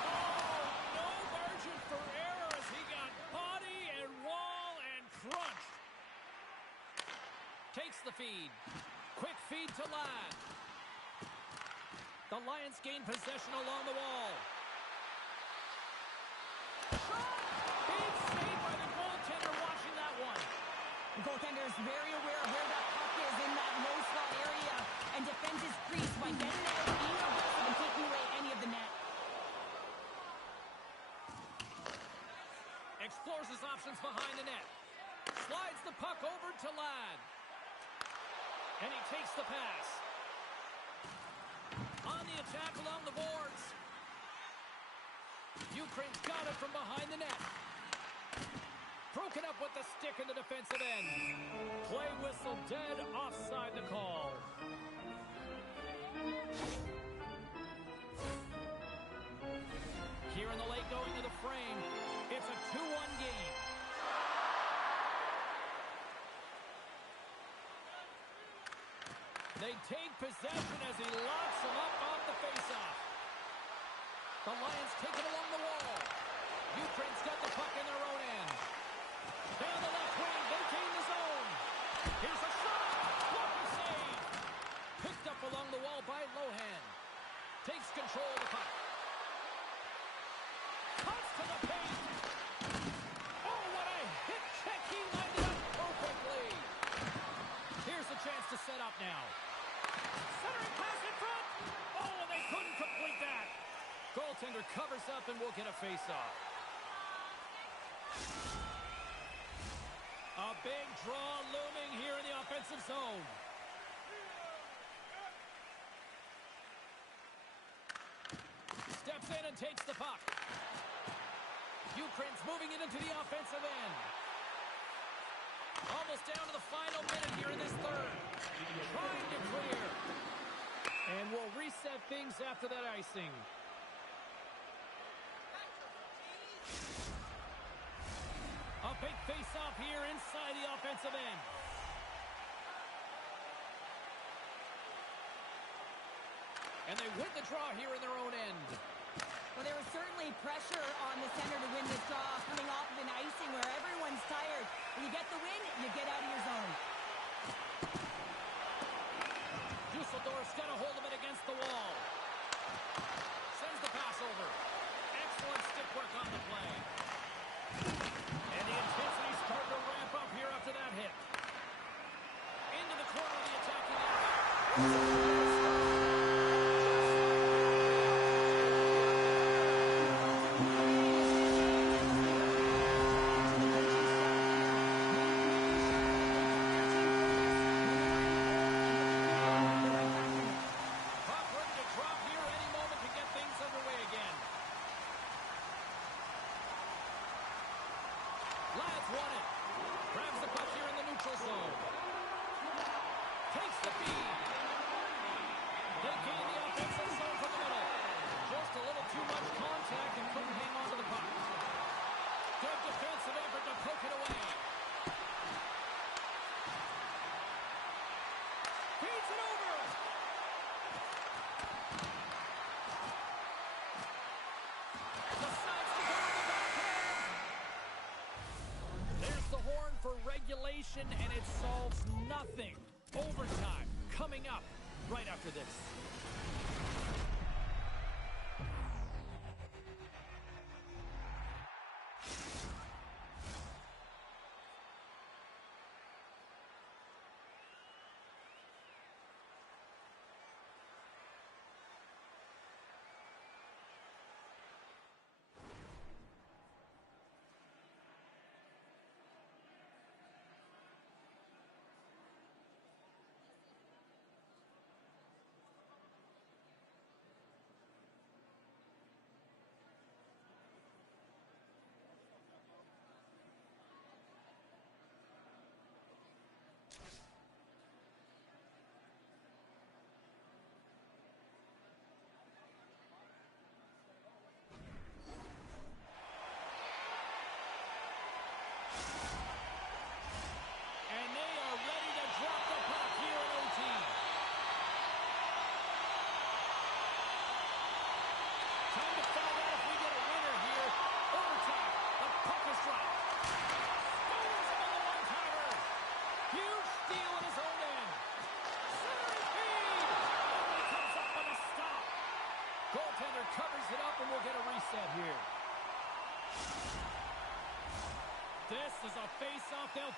Oh, no margin for error as he got body and wall and crunched. Takes the feed. Quick feed to Ladd. The Lions gain possession along the wall. Shot! Big save by the goaltender watching that one. The goaltender is very aware of where that puck is in that low slot area and defends his crease by getting out, being aggressive, and taking away any of the net. Explores his options behind the net. Slides the puck over to Ladd. And he takes the pass. On the attack along the boards. Ukraine's got it from behind the net. Broken up with the stick in the defensive end. Play whistle dead, offside the call. Here in the late going to the frame, it's a 2-1 game. They take possession as he locks him up off the faceoff. The Lions take it along the wall. Ukraine's got the puck in their own end. Down the left wing, they gain the zone. Here's a shot. Blocker save. Picked up along the wall by Lohan. Takes control of the puck. Cuts to the paint. Oh, what a hit check. He lined it up perfectly. Here's the chance to set up now. Centering pass in front. Oh, and they couldn't complete that. Goaltender covers up and will get a face-off. A big draw looming here in the offensive zone. Steps in and takes the puck. Ukraine's moving it into the offensive end. Almost down to the final minute here in this third. Trying to clear. And we'll reset things after that icing. A big face-off here inside the offensive end. And they win the draw here in their own end. Well, there was certainly pressure on the center to win this draw coming off of an icing where everyone's tired. When you get the win, you get out of your zone. Dusseldorf's got a hold of it against the wall. Sends the pass over. Excellent stick work on the play. And the intensity's starting to ramp up here after that hit. Into the corner of the attacking area. Ladd's won it. Grabs the puck here in the neutral zone. Takes the feed. They gain the offensive zone from the middle. Just a little too much contact and couldn't hang on to the puck. Good defensive effort to poke it away. Feeds it over. Decides to go to the backhand. There's the horn for regulation, and it solves nothing. Overtime coming up. right after this. And they are ready to drop the puck here in OT. Time to find out if we get a winner here. Overtime. The puck is dropped. Scores him on the one-timer. Huge steal in his own end. Centering feed. And he comes up with a stop. Goaltender covers it up, and we'll get a reset here. This is a face-off. They'll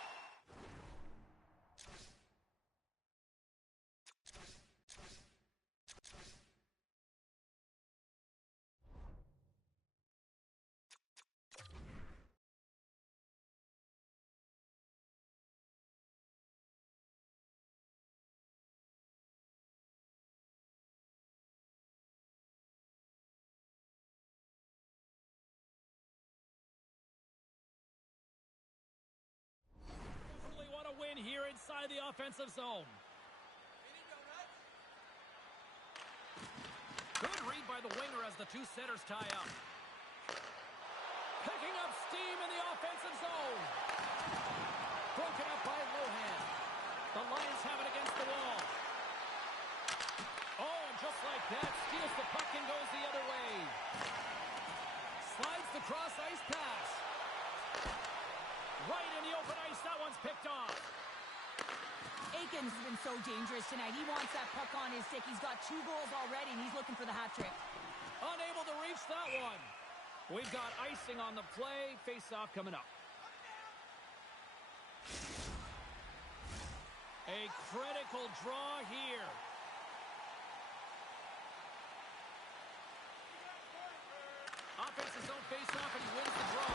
really want to win here inside the offensive zone. Good read by the winger as the two setters tie up. Picking up steam in the offensive zone. Broken up by Lohan. The Lions have it against the wall. Oh, and just like that, steals the puck and goes the other way. Slides the cross-ice pass. Right in the open ice, that one's picked off. Aikens has been so dangerous tonight. He wants that puck on his stick. He's got 2 goals already, and he's looking for the hat trick. Unable to reach that one. We've got icing on the play. Face-off coming up. A critical draw here. Offensive zone face-off, and he wins the draw.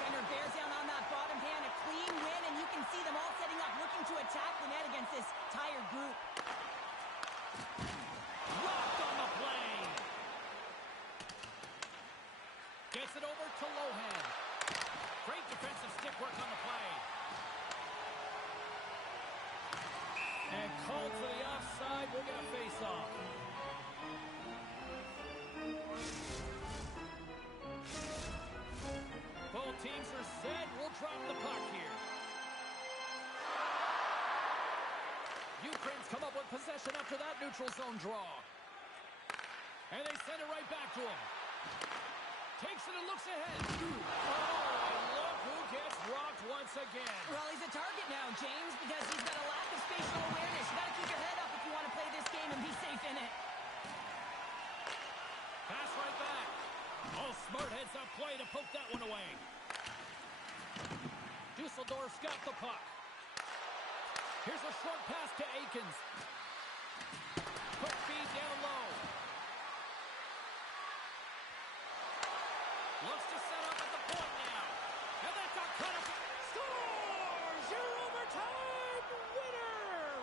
Center bears down on that bottom hand. A clean win, and you can see them all setting up, looking to attack the net against this tired group. Rocked on the play. Gets it over to Lohan. Great defensive stick work on the play. And called to the offside. We'll get a face-off. Both teams are set. We'll drop the puck here. Ukraine's come up with possession after that neutral zone draw. And they send it right back to him. Takes it and looks ahead. Oh, and look who gets rocked once again. Well, he's a target now, James, because he's got a lack of spatial awareness. You got to keep your head up if you want to play this game and be safe in it. Pass right back. Oh, smart heads-up play to poke that one away. Dusseldorf's got the puck. Here's a short pass to Aikens. Quick feed down low. Looks to set up at the point now. And that got cut up. Scores! Your overtime winner!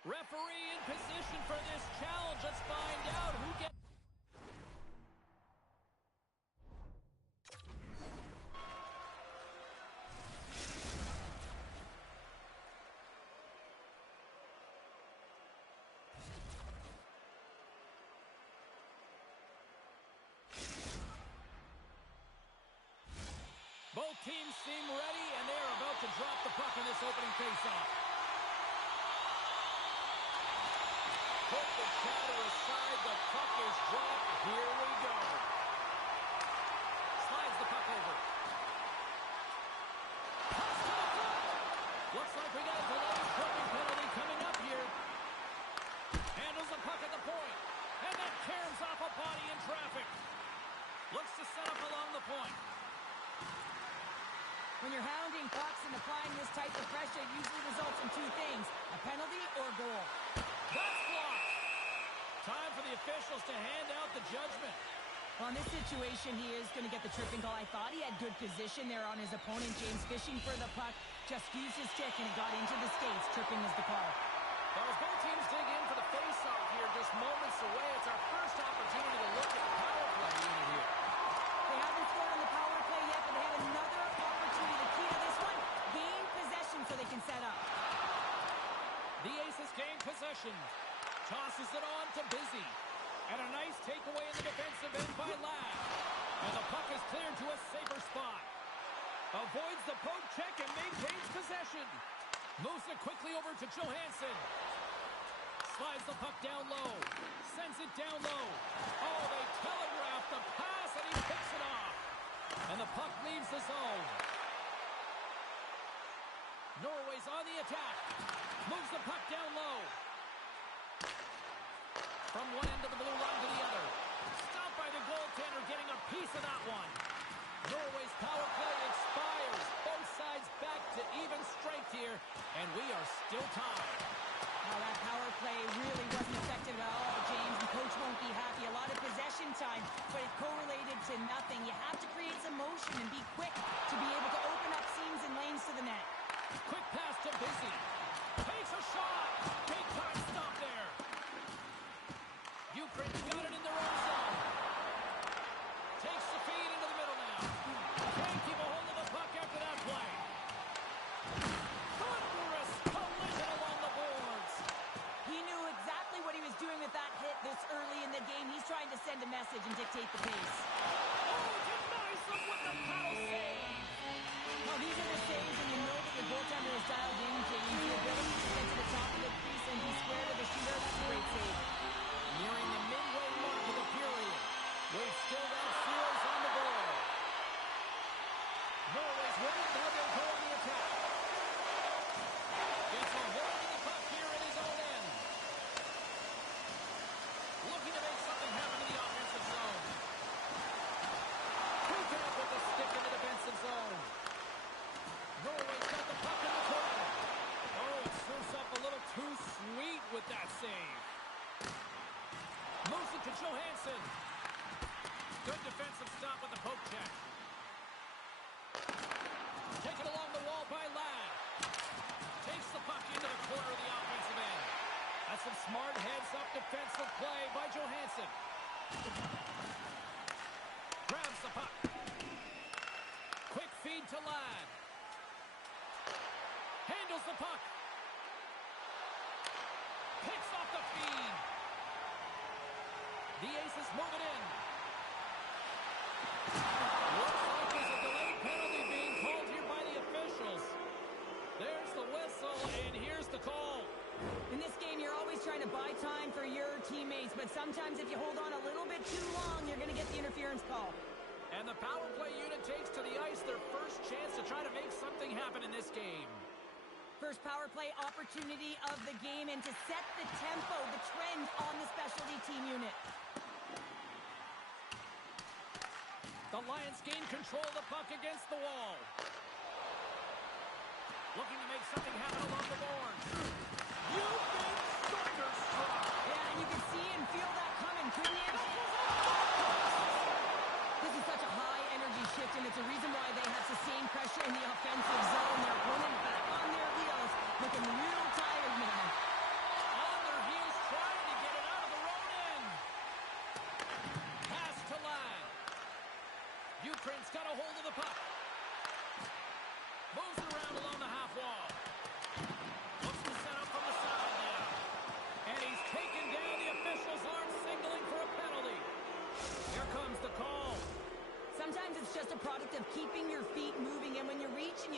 Referee in position for this challenge. Let's find out who gets... Both teams seem ready, and they are about to drop the puck in this opening faceoff. Put the chatter aside. The puck is dropped. Here we go. Slides the puck over. Pass to the front. Looks like we got a delayed tripping penalty coming up here. Handles the puck at the point. And then caroms off a body in traffic. Looks to set up along the point. When you're hounding pucks and applying this type of pressure, it usually results in two things, a penalty or a goal. That's blocked. Time for the officials to hand out the judgment. Well, in this situation, he is going to get the tripping call. I thought he had good position there on his opponent. James fishing for the puck, just used his stick and it got into the skates. Tripping is the call. Well, as both teams dig in for the face-off here, just moments away, it's our first opportunity to look at the power play unit here. They haven't scored on the power play yet, but they have another opportunity. The key to this one, gain possession so they can set up. The Aces gain possession. Tosses it on to Busy. And a nice takeaway in the defensive end by Ladd. And the puck is cleared to a safer spot. Avoids the poke check and maintains possession. Moves it quickly over to Johansson. Slides the puck down low. Sends it down low. Oh, they telegraph the pass and he picks it off. And the puck leaves the zone. Norway's on the attack. Moves the puck down low. From one end of the blue line to the other. Stopped by the goaltender, getting a piece of that one. Norway's power play expires. Both sides back to even strength here, and we are still tied. Now that power play really wasn't effective at all, James, and coach won't be happy. A lot of possession time, but it correlated to nothing. You have to create some motion and be quick to be able to open up seams and lanes to the net. Quick pass to Busy. Takes a shot. Big time stop there. Ukraine's got it in their own zone. Takes the feed into the middle now. Can't keep a hold of the puck after that play. Thunderous collision along the boards. He knew exactly what he was doing with that hit this early in the game. He's trying to send a message and dictate the pace. Oh, denies them with the paddle save. Well, these are the saves, and you know that your goaltender is dialed in, James. The ability to get to the top of the crease and be square to the shooter, that's a great save. Nearing the midway mark of the period. We've still got Seals on the board. Norway's ready. Now they'll go on the attack. Gets a hold of the puck here in his own end. Looking to make something happen in the offensive zone. Kucherov with the stick in the defensive zone. Norway's got the puck in the corner. Oh, it serves up a little too sweet with that save. Moves it to Johansson. Good defensive stop with the poke check. Taken along the wall by Ladd. Takes the puck into the corner of the offensive end. That's some smart heads-up defensive play by Johansson. Grabs the puck. Quick feed to Ladd. Handles the puck. Picks off the feed. The Aces move it in. Looks like there's a delayed penalty being called here by the officials. There's the whistle, and here's the call. In this game, you're always trying to buy time for your teammates, but sometimes if you hold on a little bit too long, you're going to get the interference call. And the power play unit takes to the ice their first chance to try to make something happen in this game. First power play opportunity of the game, and to set the tempo, the trend on the specialty team unit. The Lions gain control of the puck against the wall. Looking to make something happen along the boards. You've been thunderstruck. Yeah, and you can see and feel that coming, couldn't you? This is such a high energy shift, and it's a reason why they have sustained pressure in the offensive zone. Their opponent back on their wheels, looking real tired now.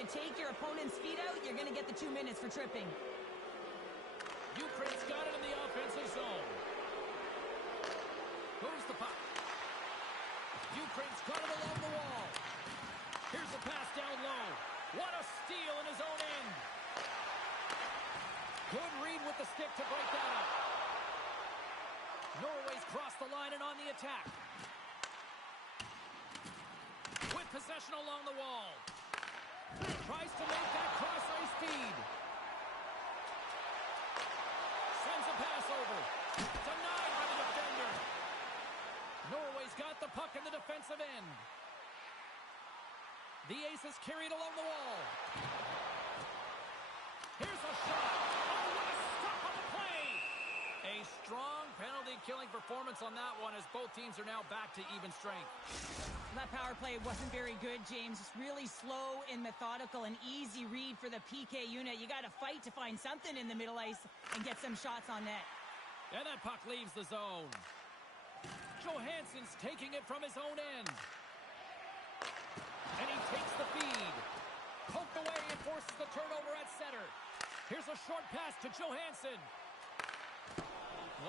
you take your opponent's feet out, you're going to get the 2 minutes for tripping. Ukraine's got it in the offensive zone. Moves the puck. Ukraine's got it along the wall. Here's a pass down low. What a steal in his own end. Good read with the stick to break that up. Norway's crossed the line and on the attack. With possession along the wall. Tries to make that cross-ice feed. Sends a pass over. Denied by the defender. Norway's got the puck in the defensive end. The Aces carry it along the wall. Here's a shot. Oh, what a stop on the play. A strong penalty-killing performance on that one as both teams are now back to even strength. That power play wasn't very good, James. Just really slow and methodical, an easy read for the PK unit. You got to fight to find something in the middle ice and get some shots on net. And that puck leaves the zone. Johansson's taking it from his own end. And he takes the feed. Poked away and forces the turnover at center. Here's a short pass to Johansson.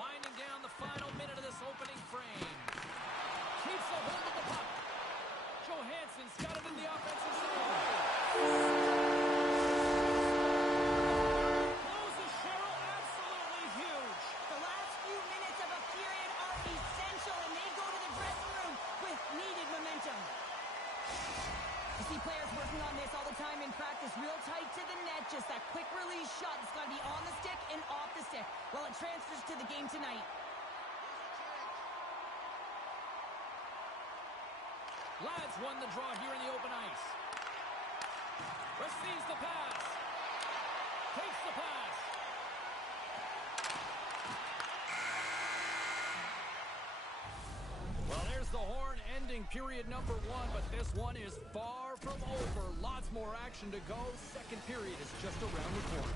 Winding down the final minute of this opening frame. Keeps a hold of the puck. Johansson's got it in the offensive zone. Closes Cheryl absolutely huge. The last few minutes of a period are essential, and they go to the dressing room with needed momentum. You see players working on this all the time in practice, real tight to the net, just that quick release shot that's got to be on the stick and off the stick. Well, it transfers to the game tonight. Lads won the draw here in the open ice. Receives the pass. Takes the pass. Well, there's the horn ending period number 1, but this one is far from over. Lots more action to go. Second period is just around the corner.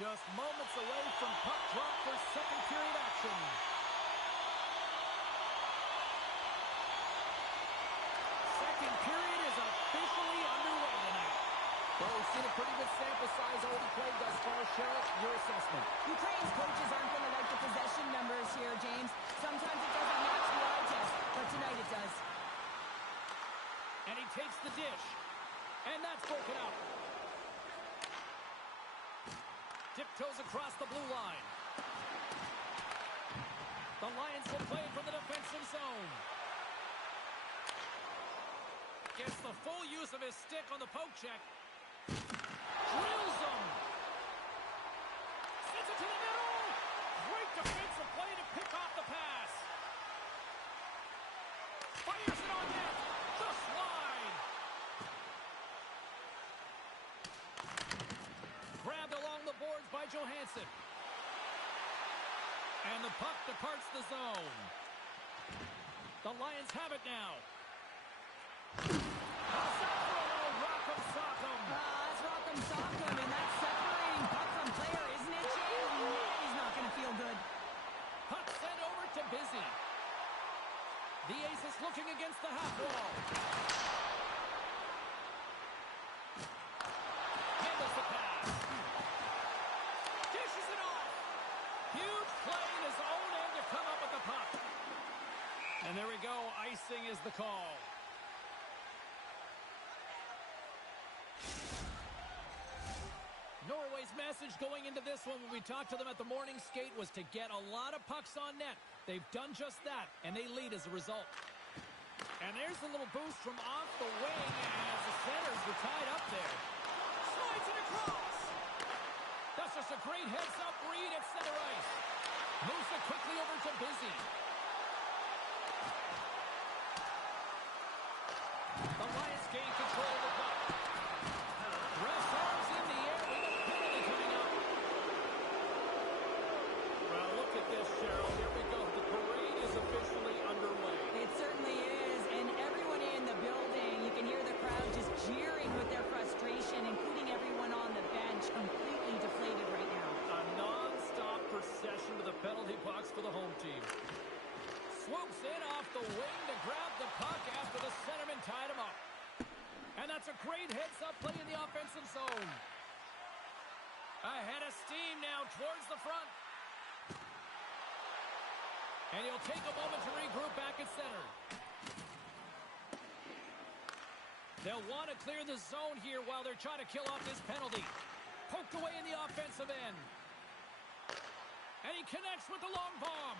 Just moments away from puck drop for second period action. Second period is officially underway tonight. Well, we've seen a pretty good sample size already played thus far. Cheryl, your assessment. Ukraine's coaches aren't going to like the possession numbers here, James. Sometimes it doesn't match the eye test, but tonight it does. And he takes the dish. And that's broken up. Tiptoes across the blue line. The Lions will play from the defensive zone. Gets the full use of his stick on the poke check. Drills him. Sends it to the middle. Great defensive play to pick off the pass. Fires it on net. Just wide. Grabbed along the boards by Johansson. And the puck departs the zone. The Lions have it now. Rock'em Sock'em. That's Rock'em Sock'em, and that's separating puck from player, isn't it, James? He's not going to feel good. Puck sent over to Busy. The Aces looking against the half wall. Handles the pass. Dishes it off. Huge play in his own end to come up with the puck. And there we go. Icing is the call. Norway's message going into this one when we talked to them at the morning skate was to get a lot of pucks on net. They've done just that, and they lead as a result. And there's a little boost from off the wing as the centers were tied up there. Slides it across. That's just a great heads-up read at center ice. Moves it quickly over to Busy. The Lions gain control of the puck. Ref's arms in the air with a penalty coming up. Well, look at this, Cheryl. Here we go. The parade is officially underway. It certainly is, and everyone in the building, you can hear the crowd just jeering with their frustration, including everyone on the bench, completely deflated right now. A non-stop procession to the penalty box for the home team. Swoops in off the wing to grab the puck after the centerman tied him up. And that's a great heads-up play in the offensive zone. Ahead of steam now towards the front. And he'll take a moment to regroup back at center. They'll want to clear the zone here while they're trying to kill off this penalty. Poked away in the offensive end. And he connects with the long bomb.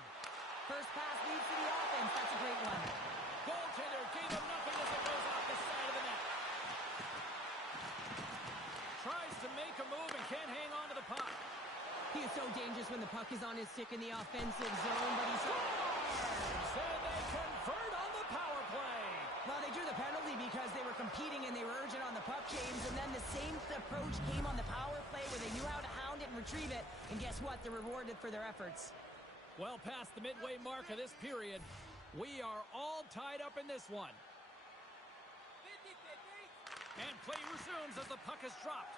First pass leads to the offense. That's a great one. Goaltender gave him nothing as it goes off the side of the net. Tries to make a move and can't hang on to the puck. He is so dangerous when the puck is on his stick in the offensive zone, but he's so... And they convert on the power play. Well, they drew the penalty because they were competing and they were urgent on the puck, James, and then the same approach came on the power play where they knew how to hound it and retrieve it, and guess what? They're rewarded for their efforts. Well past the midway mark of this period, we are all tied up in this one. And play resumes as the puck is dropped.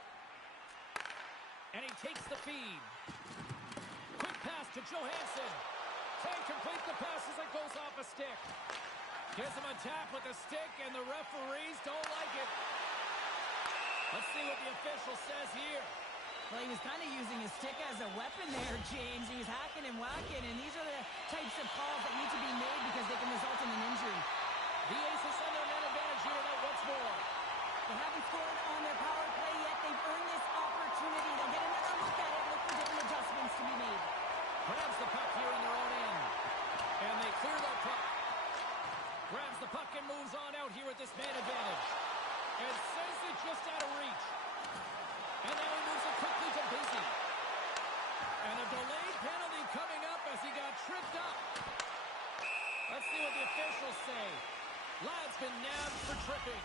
And he takes the feed. Quick pass to Johansson. Can't complete the pass as it goes off a stick. Gives him a tap with the stick, and the referees don't like it. Let's see what the official says here. Well, he was kind of using his stick as a weapon there, James. He was hacking and whacking, and these are the types of calls that need to be made because they can result in an injury. The Aces on their man advantage here tonight once more. They haven't scored on their power play yet. They've earned this opportunity. They'll get another look at it, look for different adjustments to be made. Grabs the puck here in their own end. And they clear that puck. Grabs the puck and moves on out here with this man advantage. And sends it just out of reach. And now he moves it quickly to Busy. And a delayed penalty coming up as he got tripped up. Let's see what the officials say. Lad's been nabbed for tripping.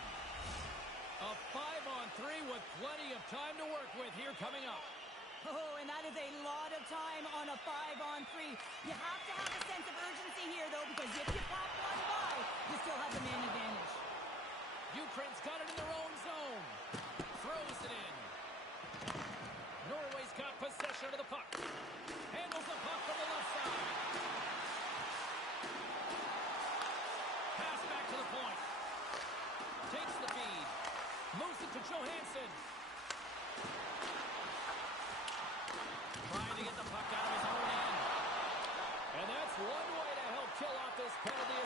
A 5-on-3 with plenty of time to work with here coming up. Oh, and that is a lot of time on a 5-on-3. You have to have a sense of urgency here, though, because if you pop one by, you still have the man advantage. Ukraine's got it in their own zone. Throws it in. Norway's got possession of the puck. Handles the puck from the left side. Pass back to the point. Takes the feed. Moves it to Johansson. Trying to get the puck out of his own end. And that's one way to help kill off this penalty